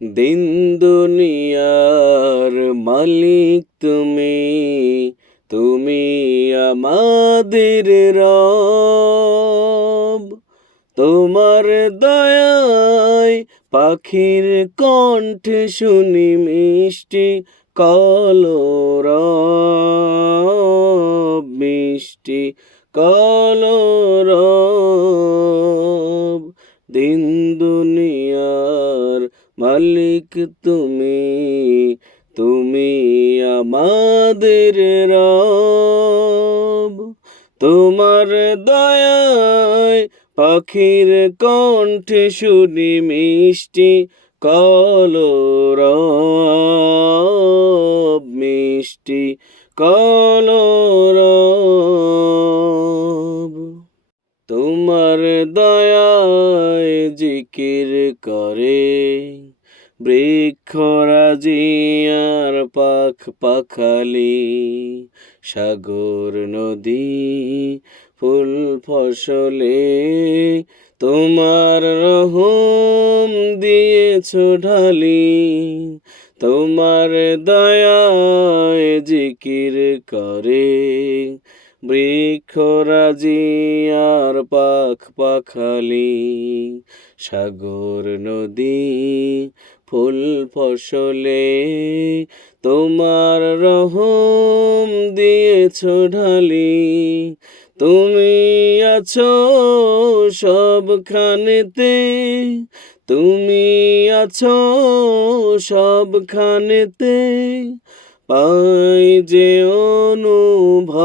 দিন দুনিয়ার মালিক তুমি তুমি আমাদের রব। তোমার দয়ায় পাখির কণ্ঠে শুনি মিষ্টি কলরব মিষ্টি কলরব। মালিক তুমি তুমি আমাদের রব। তোমার দয়ায় পাখির কণ্ঠে শুনি মিষ্টি কলরব মিষ্টি কলরব। তোমার দয়ায় জিকির করে বৃক্ষরাজিয়ার পাখ পাখালি, সাগর নদী, ফুল ফসলে তোমার রহম দিয়েছ ঢালি, তোমার দয়ায় জিকির করে। বৃক্ষরাজিয়ার পাখ পাখালি, সাগর নদী ফুল ফসলে তোমার রহম দিয়েছ ঢালি। তুমি আছো সবখানেতে, তুমি আছো সবখানেতে। পাই যে অনুভব,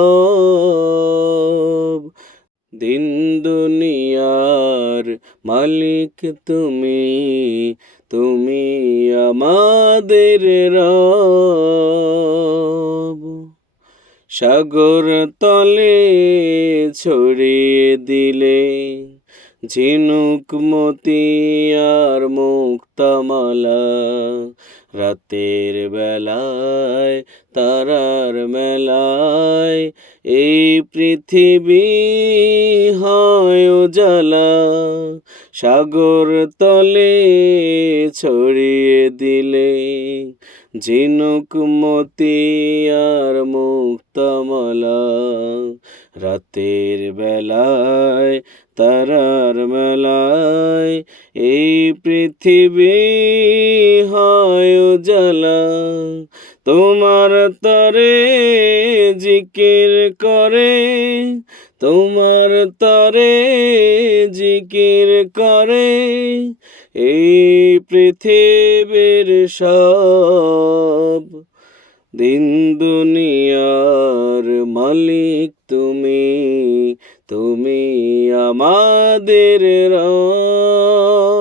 দিন দুনিয়ার মালিক তুমি। তুমি আমাদের রব। সাগর তলে ছড়িয়ে দিলে, ঝিনুক মতি আর মুক্তামালা। রাতের বেলায় তারার মেলায় এই পৃথিবী হয় জ্বালা সাগর তলে ছড়িয়ে দিলে ঝিনুক মতি আর মুক্তামালা রাতের বেলায়, তারার মেলায় এই পৃথিবী হয় জ্বালা তোমার তরে জিকির করে, তোমার তরে জিকির করে। এই পৃথিবীর সব দিন দুনিয়ার মালিক তুমি তুমি আমাদের রব।